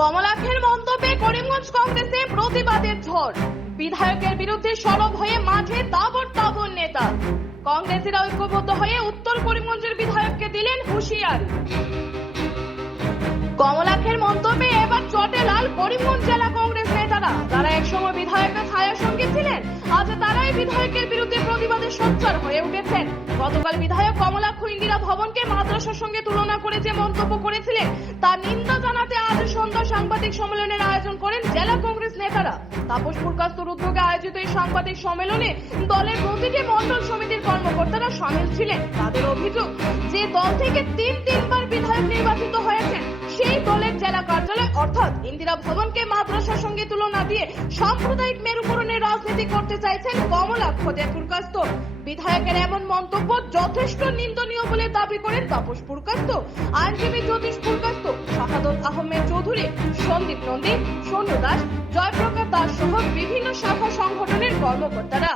কমলাক্ষের মন্তব্যে করিমগঞ্জ কংগ্রেসে প্রতিবাদের ঝড়। বিধায়কের বিরুদ্ধে সরব হয়ে মাঠে তাবড় নেতা। কংগ্রেসীরা ঐক্যবদ্ধ হয়ে উত্তর করিমগঞ্জের বিধায়ককে দিলেন হুঁশিয়ারি। কমলাক্ষের মন্তব্যে এবার চটে লাল করিমগঞ্জ জেলা কংগ্রেস নেতারা, যারা একসময় বিধায়কের ছায়ার সঙ্গে ছিলেন, আজ তারাই বিধায়কের বিরুদ্ধে প্রতিবাদে সোচ্চার হয়ে উঠেছেন। গতকাল বিধায়ক কমলাক্ষ ইন্দিরা ভবনকে মাদ্রাসার সঙ্গে তুলনা করে যে মন্তব্য করেছিলেন তার নিন্দা জানাতে আজ সন্ধ্যা সাংবাদিক সম্মেলনের আয়োজন করেন জেলা কংগ্রেস নেতারা। তাপস পুরকাস্তর উদ্যোগে আয়োজিত এই সাংবাদিক সম্মেলনে দলের প্রতিটি মণ্ডল সমিতির কর্মকর্তারা সামিল ছিলেন। তাদের অভিযোগ, যে দল থেকে তিনবার বিধায়ক নির্বাচিত হয়েছেন সেই দলের জেলা কার্যালয় অর্থাৎ ইন্দিরা ভবনকে মাদ্রাসার সঙ্গে তুলনা দিয়ে সাম্প্রদায়িক মেরুকরণের রাজনীতি করতে চাইছেন কমলাক্ষ পুরকাস্তর। বিধায়কের এমন মন্তব্য যথেষ্ট নিন্দনীয় বলে দাবি করেন তাপস পুরকাস্ত, আইনজীবী জ্যোতিষ পুরকাস্ত, শাহাদত আহমেদ চৌধুরী, সন্দীপ নন্দী, সোনু দাস, জয়প্রকাশ দাস সহ বিভিন্ন শাখা সংগঠনের কর্মকর্তারা।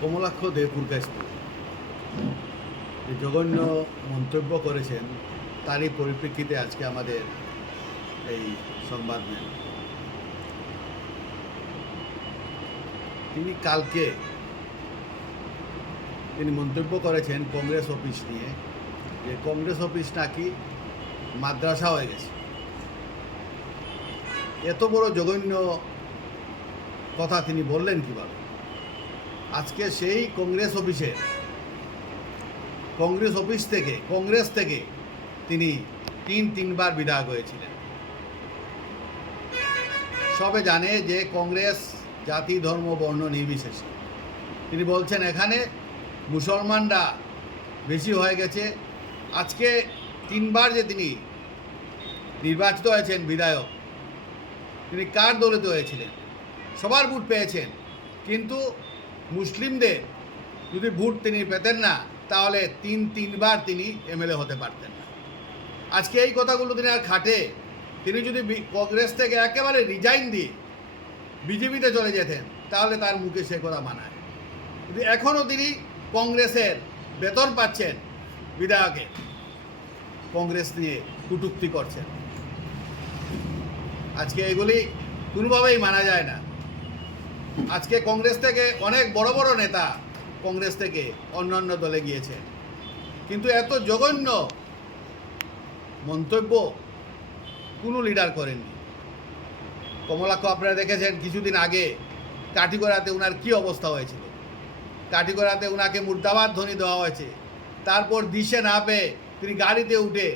কমলাক্ষ পুরকাস্ত জঘন্য মন্তব্য করেছেন, তারই পরিপ্রেক্ষিতে আজকে আমাদের এই সংবাদ নেন। তিনি মন্তব্য করেছেন কংগ্রেস অফিস নিয়ে, যে কংগ্রেস অফিস নাকি মাদ্রাসা হয়ে গেছে। এত বড় জঘন্য কথা তিনি বললেন কিভাবে? আজকে সেই কংগ্রেস থেকে তিনি তিনবার বিধায়ক হয়েছিলেন। সবে জানে যে কংগ্রেস জাতি ধর্ম বর্ণ নির্বিশেষে। তিনি বলছেন এখানে মুসলমানরা বেশি হয়ে গেছে। আজকে তিনবার যে তিনি নির্বাচিত হয়েছেন বিধায়ক, তিনি কার দলেতে হয়েছিলেন? সবার ভোট পেয়েছেন, কিন্তু মুসলিমদের যদি ভোট তিনি পেতেন না তাহলে তিনবার তিনি এমএলএ হতে পারতেন না। আজকে এই কথাগুলো তিনি আর খাটে। তিনি যদি কংগ্রেস থেকে একেবারে রিজাইন দিয়ে বিজেপিতে চলে যেতেন তাহলে তার মুখে সে কথা মানায়। কিন্তু এখনও তিনি কংগ্রেসের বেতন পাচ্ছেন, বিধায়কে কংগ্রেস নিয়ে কটূক্তি করছেন। আজকে এগুলি কোনোভাবেই মানা যায় না। আজকে কংগ্রেস থেকে অনেক বড় বড় নেতা কংগ্রেস থেকে অন্যান্য দলে গিয়েছে, কিন্তু এত জঘন্য মন্তব্য কোনো লিডার করেননি। কমলাক্ষ আপনারা দেখেছেন কিছুদিন আগে কাঠিগড়াতে ওনার কী অবস্থা হয়েছিল। কাঠিগড়াতে ওনাকে মুর্দাবাদ ধ্বনি দেওয়া হয়েছে, তারপর দিশে না পেয়ে তিনি গাড়িতে উঠে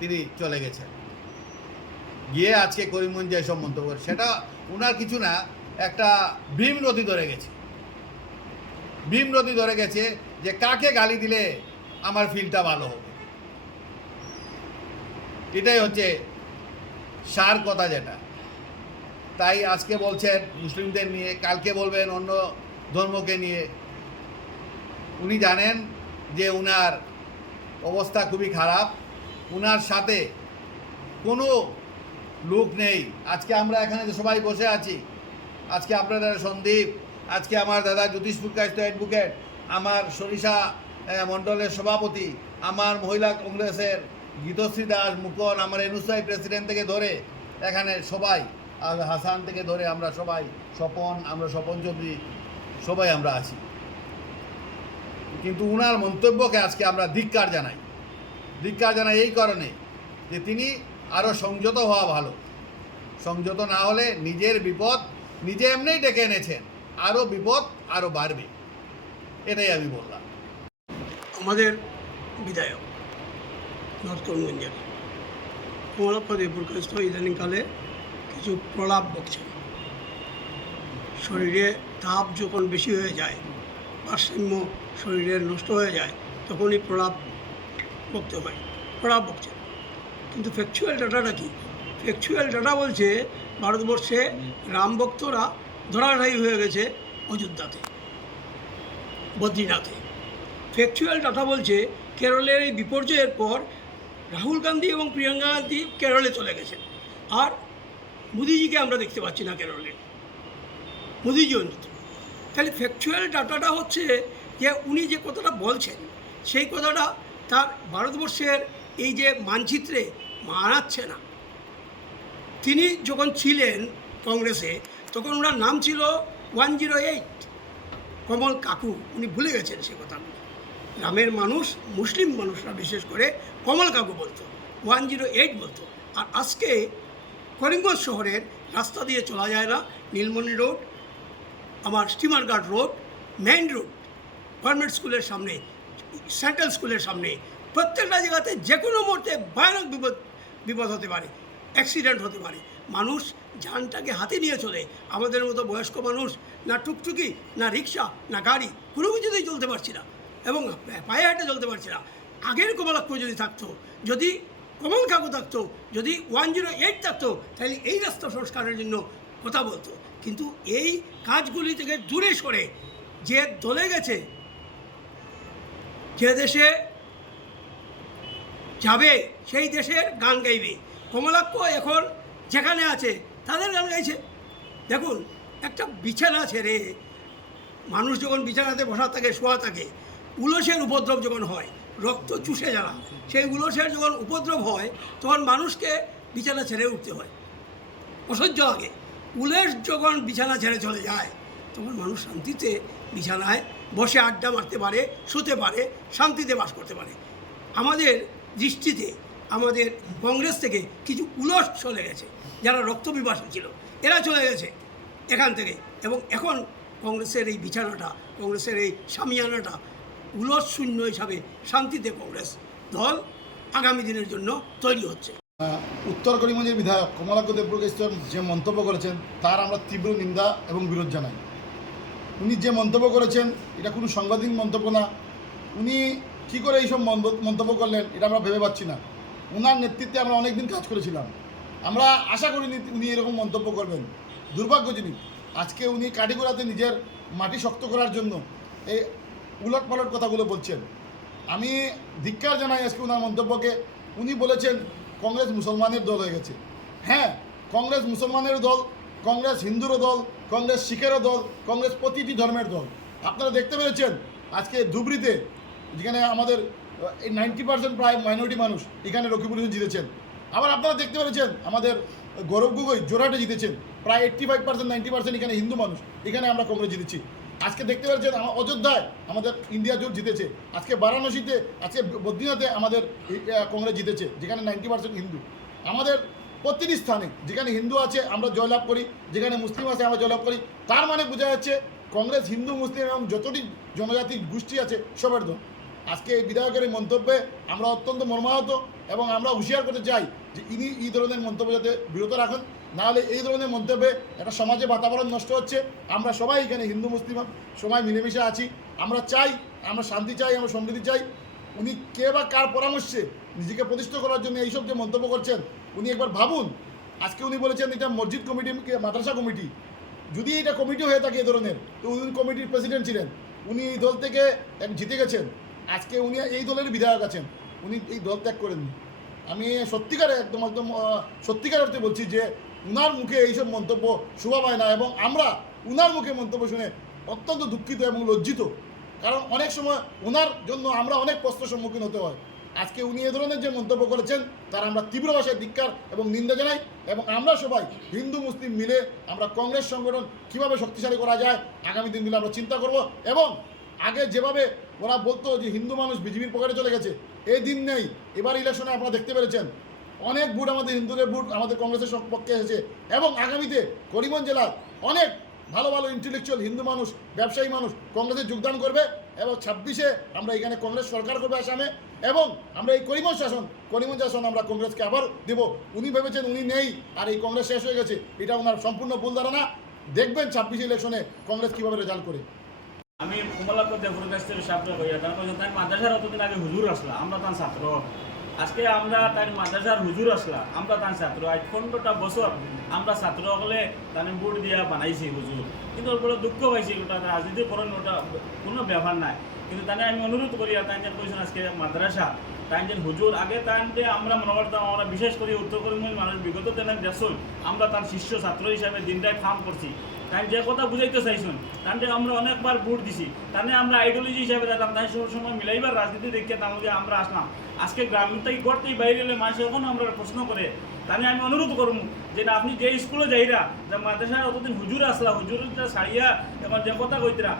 তিনি চলে গেছেন, গিয়ে আজকে করিমগঞ্জে এসব মন্তব্য করে। সেটা ওনার কিছু না, একটা ভীম নদী ধরে গেছে যে কাকে গালি দিলে আমার ফিলটা ভালো হবে। এটাই হচ্ছে সার কথা যেটা। তাই আজকে বলছেন মুসলিমদের নিয়ে, কালকে বলবেন অন্য ধর্মকে নিয়ে। উনি জানেন যে উনার অবস্থা খুবই খারাপ, উনার সাথে কোনো লোক নেই। আজকে আমরা এখানে যে সবাই বসে আছি, আজকে আপনাদের সন্দীপ, আজকে আমার দাদা জ্যোতিষ পুরকাস্ত অ্যাডভোকেট, আমার সরিষা মণ্ডলের সভাপতি, আমার মহিলা কংগ্রেসের গীতশ্রী দাস মুকন, আমার এনুসাই প্রেসিডেন্ট থেকে ধরে এখানে সবাই, হাসান থেকে ধরে আমরা সবাই, স্বপন চৌধুরী, সবাই আমরা আছি। কিন্তু উনার মন্তব্যকে আজকে আমরা ধিক্কার জানাই এই কারণে যে তিনি আরও সংযত হওয়া ভালো। সংযত না হলে নিজের বিপদ নিজে এমনিই ডেকে এনেছেন, আরও বিপদ আরও বাড়বে। এটাই আমি বললাম। আমাদের বিধায়ক নর্থ করিমগঞ্জের কমলাক্ষ পুরকাস্ত ইদানিংকালে কিছু প্রলাপ বকছেন। শরীরে তাপ যখন বেশি হয়ে যায়, ভারসাম্য শরীরের নষ্ট হয়ে যায়, তখনই প্রলাপ বকছেন। কিন্তু ফ্যাকচুয়াল ডাটাটা কি? ফ্যাকচুয়াল ডাটা বলছে ভারতবর্ষে রাম ভক্তরা ধরাধারী হয়ে গেছে অযোধ্যাতে, বদ্রীনাথে। ফ্যাকচুয়াল ডাটা বলছে কেরলের এই বিপর্যয়ের পর রাহুল গান্ধী এবং প্রিয়াঙ্কা গান্ধী কেরলে চলে গেছেন, আর মোদিজিকে আমরা দেখতে পাচ্ছি না কেরলে, মোদিজি অন্তত। তাহলে ফ্যাকচুয়াল ডাটাটা হচ্ছে যে উনি যে কথাটা বলছেন সেই কথাটা তার ভারতবর্ষের এই যে মানচিত্রে মানাচ্ছে না। তিনি যখন ছিলেন কংগ্রেসে তখন ওনার নাম ছিল 108 কমল কাকু, উনি ভুলে গেছেন সে কথাগুলো। গ্রামের মানুষ, মুসলিম মানুষরা বিশেষ করে কমল কাকু বলতো, 108 বলতো। আর আজকে করিমগঞ্জ শহরের রাস্তা দিয়ে চলা যায় না, নীলমণি রোড, আমার স্টিমার ঘাট রোড, মেইন রোড, গভর্নমেন্ট স্কুলের সামনে, সেন্ট্রাল স্কুলের সামনে, প্রত্যেকটা জায়গাতে যে কোনো মুহূর্তে ভয়ানক বিপদ হতে পারে, অ্যাক্সিডেন্ট হতে পারে। মানুষ যানটাকে হাতে নিয়ে চলে। আমাদের মতো বয়স্ক মানুষ না টুকটুকি, না রিক্সা, না গাড়ি, কোনো কিছুতেই চলতে পারছি না এবং পায়ে হেঁটে চলতে পারছি না। আগের কমলাক্ষ যদি থাকতো, যদি কমল কাকু থাকতো, যদি 108 থাকতো, তাহলে এই রাস্তা সংস্কারের জন্য কথা বলতো। কিন্তু এই কাজগুলি থেকে দূরে সরে যে দলে গেছে, যে দেশে যাবে সেই দেশের গান গাইবে। কমলাক্ষ এখন যেখানে আছে তাদের গান গাইছে। দেখুন, একটা বিছানা ছেড়ে মানুষ যখন বিছানাতে বসা থাকে, শোয়া থাকে, উলসের উপদ্রব যখন হয়, রক্ত চুষে যারা, সেই উলসের যখন উপদ্রব হয় তখন মানুষকে বিছানা ছেড়ে উঠতে হয়, অসহ্য লাগে। উলেশ যখন বিছানা ছেড়ে চলে যায় তখন মানুষ শান্তিতে বিছানায় বসে আড্ডা মারতে পারে, শুতে পারে, শান্তিতে বাস করতে পারে। আমাদের দৃষ্টিতে আমাদের কংগ্রেস থেকে কিছু উলস চলে গেছে, যারা রক্তপিপাসী ছিল, এরা চলে গেছে এখান থেকে। এবং এখন কংগ্রেসের এই বিছানাটা, কংগ্রেসের এই সামিয়ানাটা উলস শূন্য হিসাবে শান্তিতে কংগ্রেস দল আগামী দিনের জন্য তৈরি হচ্ছে। উত্তর করিমগঞ্জের বিধায়ক কমলাক্ষ দেবপ্রকাশ যে মন্তব্য করেছেন তার আমরা তীব্র নিন্দা এবং বিরোধ জানাই। উনি যে মন্তব্য করেছেন এটা কোনো সাংবাদিক মন্তব্য না। উনি কী করে এইসব মন্তব্য করলেন এটা আমরা ভেবে পাচ্ছি না। ওনার নেতৃত্বে আমরা অনেক দিন কাজ করেছিলাম, আমরা আশা করিনি উনি এরকম মন্তব্য করবেন। দুর্ভাগ্যজনক আজকে উনি কাটিগড়াতে নিজের মাটি শক্ত করার জন্য এই উলট পালট কথাগুলো বলছেন। আমি ধিক্কার জানাই আজকে ওনার মন্তব্যকে। উনি বলেছেন কংগ্রেস মুসলমানের দল হয়ে গেছে। হ্যাঁ, কংগ্রেস মুসলমানেরও দল, কংগ্রেস হিন্দুরও দল, কংগ্রেস শিখেরও দল, কংগ্রেস প্রতিটি ধর্মের দল। আপনারা দেখতে পেরেছেন আজকে ধুবড়িতে, যেখানে আমাদের 90% প্রায় মাইনরিটি মানুষ, এখানে রকিবুল হোসেন জিতেছেন। আবার আপনারা দেখতে পেরেছেন আমাদের গৌরব গগৈ জোরহাটে জিতেছেন, প্রায় 85% 90% এখানে হিন্দু মানুষ, এখানে আমরা কংগ্রেস জিতেছি। আজকে দেখতে পাচ্ছেন অযোধ্যায় আমাদের ইন্ডিয়া জোট জিতেছে, আজকে বারাণসীতে, আজকে বদ্রীনাথে আমাদের কংগ্রেস জিতেছে, যেখানে 90% হিন্দু। আমাদের প্রতিটি স্থানে যেখানে হিন্দু আছে আমরা জয়লাভ করি, যেখানে মুসলিম আছে আমরা জয়লাভ করি। তার মানে বোঝা যাচ্ছে কংগ্রেস হিন্দু, মুসলিম এবং যতটি জনজাতি গোষ্ঠী আছে সবার দল। আজকে এই বিধায়কের এই মন্তব্যে আমরা অত্যন্ত মর্মাহত এবং আমরা হুঁশিয়ার করতে চাই যে ইনি এই ধরনের মন্তব্য যাতে বিরত রাখেন, নাহলে এই ধরনের মন্তব্যে একটা সমাজে বাতাবরণ নষ্ট হচ্ছে। আমরা সবাই এখানে হিন্দু মুসলিম সবাই মিলেমিশে আছি, আমরা চাই, আমরা শান্তি চাই, আমরা সমৃদ্ধি চাই। উনি কে বা কার পরামর্শে নিজেকে প্রতিষ্ঠা করার জন্য এইসব যে মন্তব্য করছেন, উনি একবার ভাবুন। আজকে উনি বলেছেন এটা মসজিদ কমিটি, মাদ্রাসা কমিটি। যদি এটা কমিটি হয়ে থাকে এ ধরনের, তো উনি কমিটির প্রেসিডেন্ট ছিলেন, উনি এই দল থেকে জিতে গেছেন, আজকে উনি এই দলের বিধায়ক আছেন, উনি এই দল ত্যাগ করেননি। আমি সত্যিকারে একদম সত্যিকার অর্থে বলছি যে উনার মুখে এইসব মন্তব্য শোভা পায় না এবং আমরা উনার মুখে মন্তব্য শুনে অত্যন্ত দুঃখিত এবং লজ্জিত। কারণ অনেক সময় ওনার জন্য আমরা অনেক প্রশ্নের সম্মুখীন হতে হয়। আজকে উনি এ ধরনের যে মন্তব্য করেছেন তার আমরা তীব্র ভাষায় ধিক্কার এবং নিন্দা জানাই এবং আমরা সবাই হিন্দু মুসলিম মিলে আমরা কংগ্রেস সংগঠন কীভাবে শক্তিশালী করা যায় আগামী দিনগুলো আমরা চিন্তা করব। এবং আগে যেভাবে ওরা বলতো যে হিন্দু মানুষ বিজেপির পকেটে চলে গেছে, এই দিন নেই। এবার ইলেকশনে আপনারা দেখতে পেরেছেন অনেক ভোট আমাদের হিন্দুদের ভোট আমাদের কংগ্রেসের পক্ষে এসেছে এবং আগামীতে করিমগঞ্জ জেলার অনেক ভালো ভালো ইন্টেলেকচুয়াল হিন্দু মানুষ, ব্যবসায়ী মানুষ কংগ্রেসে যোগদান করবে এবং 26-এ আমরা এখানে কংগ্রেস সরকার করবে আসামে এবং আমরা এই করিমগঞ্জ শাসন আমরা কংগ্রেসকে আবার দেব। উনি ভেবেছেন উনি নেই আর এই কংগ্রেস শেষ হয়ে গেছে, এটা ওনার সম্পূর্ণ ভুল ধারণা। দেখবেন 26 ইলেকশনে কংগ্রেস কীভাবে রেজাল্ট করে। আমি কমলাক্ষ দেবপ্রকাশ ছাত্র হইয়া তার তাই মাদ্রাসার অতদিন আগে হুজুর আসলা, আমরা তার ছাত্র। আজকে আমরা তাই মাদ্রাসার হুজুর আসলা, আমরা তার ছাত্র। আজ 15টা বছর আমরা ছাত্র হলে তাদের ভোট দিয়া বানাইছি হুজুর, কিন্তু ওর বড় দুঃখ পাইছি। ওটা রাজনীতি করেন, ওটা কোনো ব্যাপার নাই। কিন্তু তাই আমি অনুরোধ করি তাই যে কইছেন আজকে মাদ্রাসা তাই যে হুজুর আগে তাই আমরা মনে করতাম, আমরা বিশেষ করে উত্তর করিমগঞ্জ মানুষ বিগত দিনে দেখুন আমরা তার শিষ্য ছাত্র হিসাবে দিনটায় কাম করছি। তাই যে কথা বুঝাইতে চাইছেন তাহলে আমরা অনেকবার ভোট দিছি তাহলে আমরা আইডিওলজি হিসাবে দেখলাম তাই সময় মিলাইবার রাজনীতি দেখে তাহলে আমরা আসলাম আজকে গ্রাম থেকে গড়তেই বাইরে এলে মানুষ এখনো আমরা প্রশ্ন করে তাহলে আমি অনুরোধ করবো যে না আপনি যে স্কুলে যাইরা যে মাদ্রাসায় অতদিন হুজুর আসলা হুজুরটা ছাড়িয়া এখন যে কথা কইতরা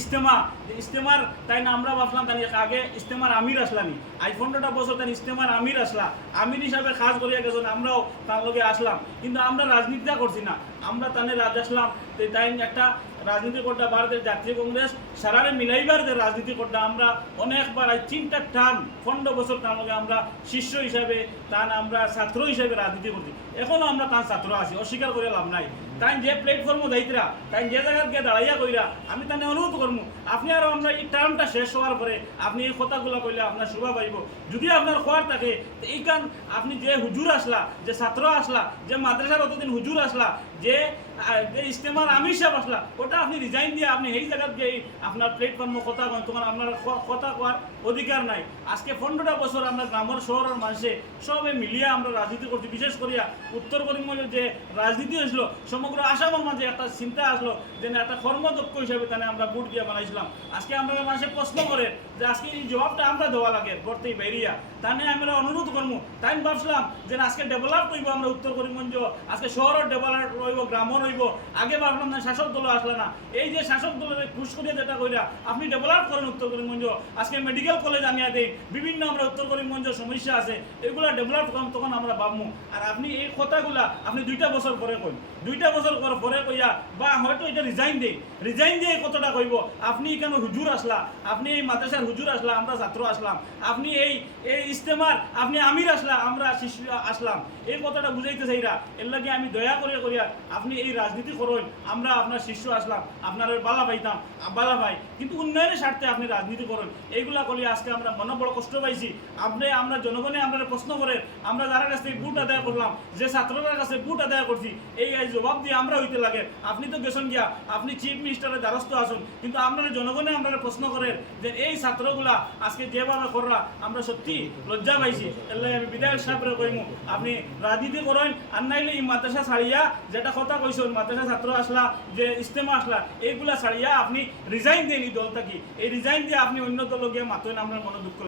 ইস্তেমা ইস্তেমার তাই না আমরা ভাবলাম তাই আগে ইস্তেমার আমির আসলানি আজ 15টা বছর তাই ইস্তেমার আমির আসলা আমির হিসাবে কাজ করিয়া গেছেন আমরাও তার লগে আসলাম কিন্তু আমরা রাজনীতিটা করছি না আমরা তাহলে রাজ আসলাম তাই একটা রাজনীতি করতে ভারতের জাতীয় কংগ্রেস সারারে মিলাইবার যে রাজনীতি করতে আমরা অনেকবার আজ 3টা টার্ম 15 বছর তার লগে আমরা শিষ্য হিসাবে তার আমরা ছাত্র হিসাবে রাজনীতি করছি এখনো আমরা তার ছাত্র আছি অস্বীকার করে লাভ নাই তাই যে প্ল্যাটফর্মও যাইতরা তাই যে জায়গায় গিয়ে দাঁড়াইয়া কইরা আমি তাহলে অনুরোধ করবো আপনি আরো আমরা এই টার্মটা শেষ হওয়ার পরে আপনি এই কথাগুলো কইলে আপনার শোভা পাইব যদি আপনার খোয়ার থাকে এই কারণ আপনি যে হুজুর আসলা যে ছাত্র আসলা যে মাদ্রাসার অতদিন হুজুর আসলা যে ইস্তেমার আমির সাহেব আসলা ওটা আপনি রিজাইন দিয়ে আপনি এই জায়গায় গিয়ে আপনার প্ল্যাটফর্মে কথা কন তখন আপনার কথা কওয়ার অধিকার নাই আজকে 15টা বছর আমরা গ্রামের শহরের মানুষে সবে মিলিয়ে আমরা রাজনীতি করছি বিশেষ করিয়া উত্তর করিমগঞ্জের যে রাজনীতি হয়েছিল সমগ্র আসামের মাঝে একটা চিন্তা আসলো যে না একটা কর্মদক্ষ হিসাবে তাহলে আমরা ভোট দিয়ে বানাইছিলাম আজকে আমরা মানুষের প্রশ্ন করে যে আজকে এই জবাবটা আমরা দেওয়া লাগে গড়তেই বেরিয়া তাহলে আমরা অনুরোধ করবো তাই ভাবছিলাম যে আজকে ডেভেলপ করবো আমরা উত্তর করিমগঞ্জ আজকে শহরের ডেভেলপ রইব গ্রামও রইব আগে ভাবলাম না শাসক দল আসলে না এই যে শাসক দলের ঘুষ করিয়া যেটা কইরা আপনি ডেভেলপ করেন উত্তর করিমগঞ্জ আজকে মেডিকেল কলেজ আনিয়া দেই বিভিন্ন আমরা উত্তর করিমগঞ্জ সমস্যা আছে এগুলা ডেভেলপ করেন তখন আমরা ভাববো আর আপনি এই কথাগুলা আপনি 2টা বছর পরে কইন 2টা বছর পরে কইয়া বা হয়তো এটা রিজাইন দিয়ে এই কথাটা কইব আপনি কেন হুজুর আসলা আপনি এই মাদ্রাসার হুজুর আসলা আমরা ছাত্র আসলাম আপনি এই ইস্তেমার আপনি আমির আসলা আমরা শিশু আসলাম এই কথাটা বুঝাইতে চাইরা এর লাগে আমি দয়া করিয়া আপনি এই রাজনীতি করেন আমরা আপনার শিষ্য আসলাম আপনার বালা পাইতাম বালা ভাই কিন্তু উন্নয়নের স্বার্থে আপনি রাজনীতি করেন এইগুলা করলে আজকে আমরা মনে বড় কষ্ট পাইছি আমরা জনগণে আমরা প্রশ্ন করেন আমরা যারা কাছ থেকে ভোট আদায় করলাম যে ছাত্রদের কাছে ভোট আদায় করছি এই জবাব দিয়ে আমরা হইতে লাগে আপনি তো গেছেন গিয়া আপনি চিফ মিনিস্টারের দ্বারস্থ আসুন কিন্তু আপনারা জনগণে আমরা প্রশ্ন করেন যে এই ছাত্রগুলা আজকে যেভাবে কররা আমরা সত্যি লজ্জা পাইছি এর লাগে আমি বিধায়ক সাহেবরে কইমু আপনি রাজনীতি করেন আর নাইলে এই মাদ্রাসা ছাড়িয়া যেটা কথা কইছেন মাদ্রাসা ছাত্র আসলা যে ইস্তেমা আসলা এইগুলা ছাড়িয়া আপনি রিজাইন দেন এই দল থাকি এই রিজাইন দিয়ে আপনি অন্য দল গিয়ে মাতোন আমরা মনে দুঃখ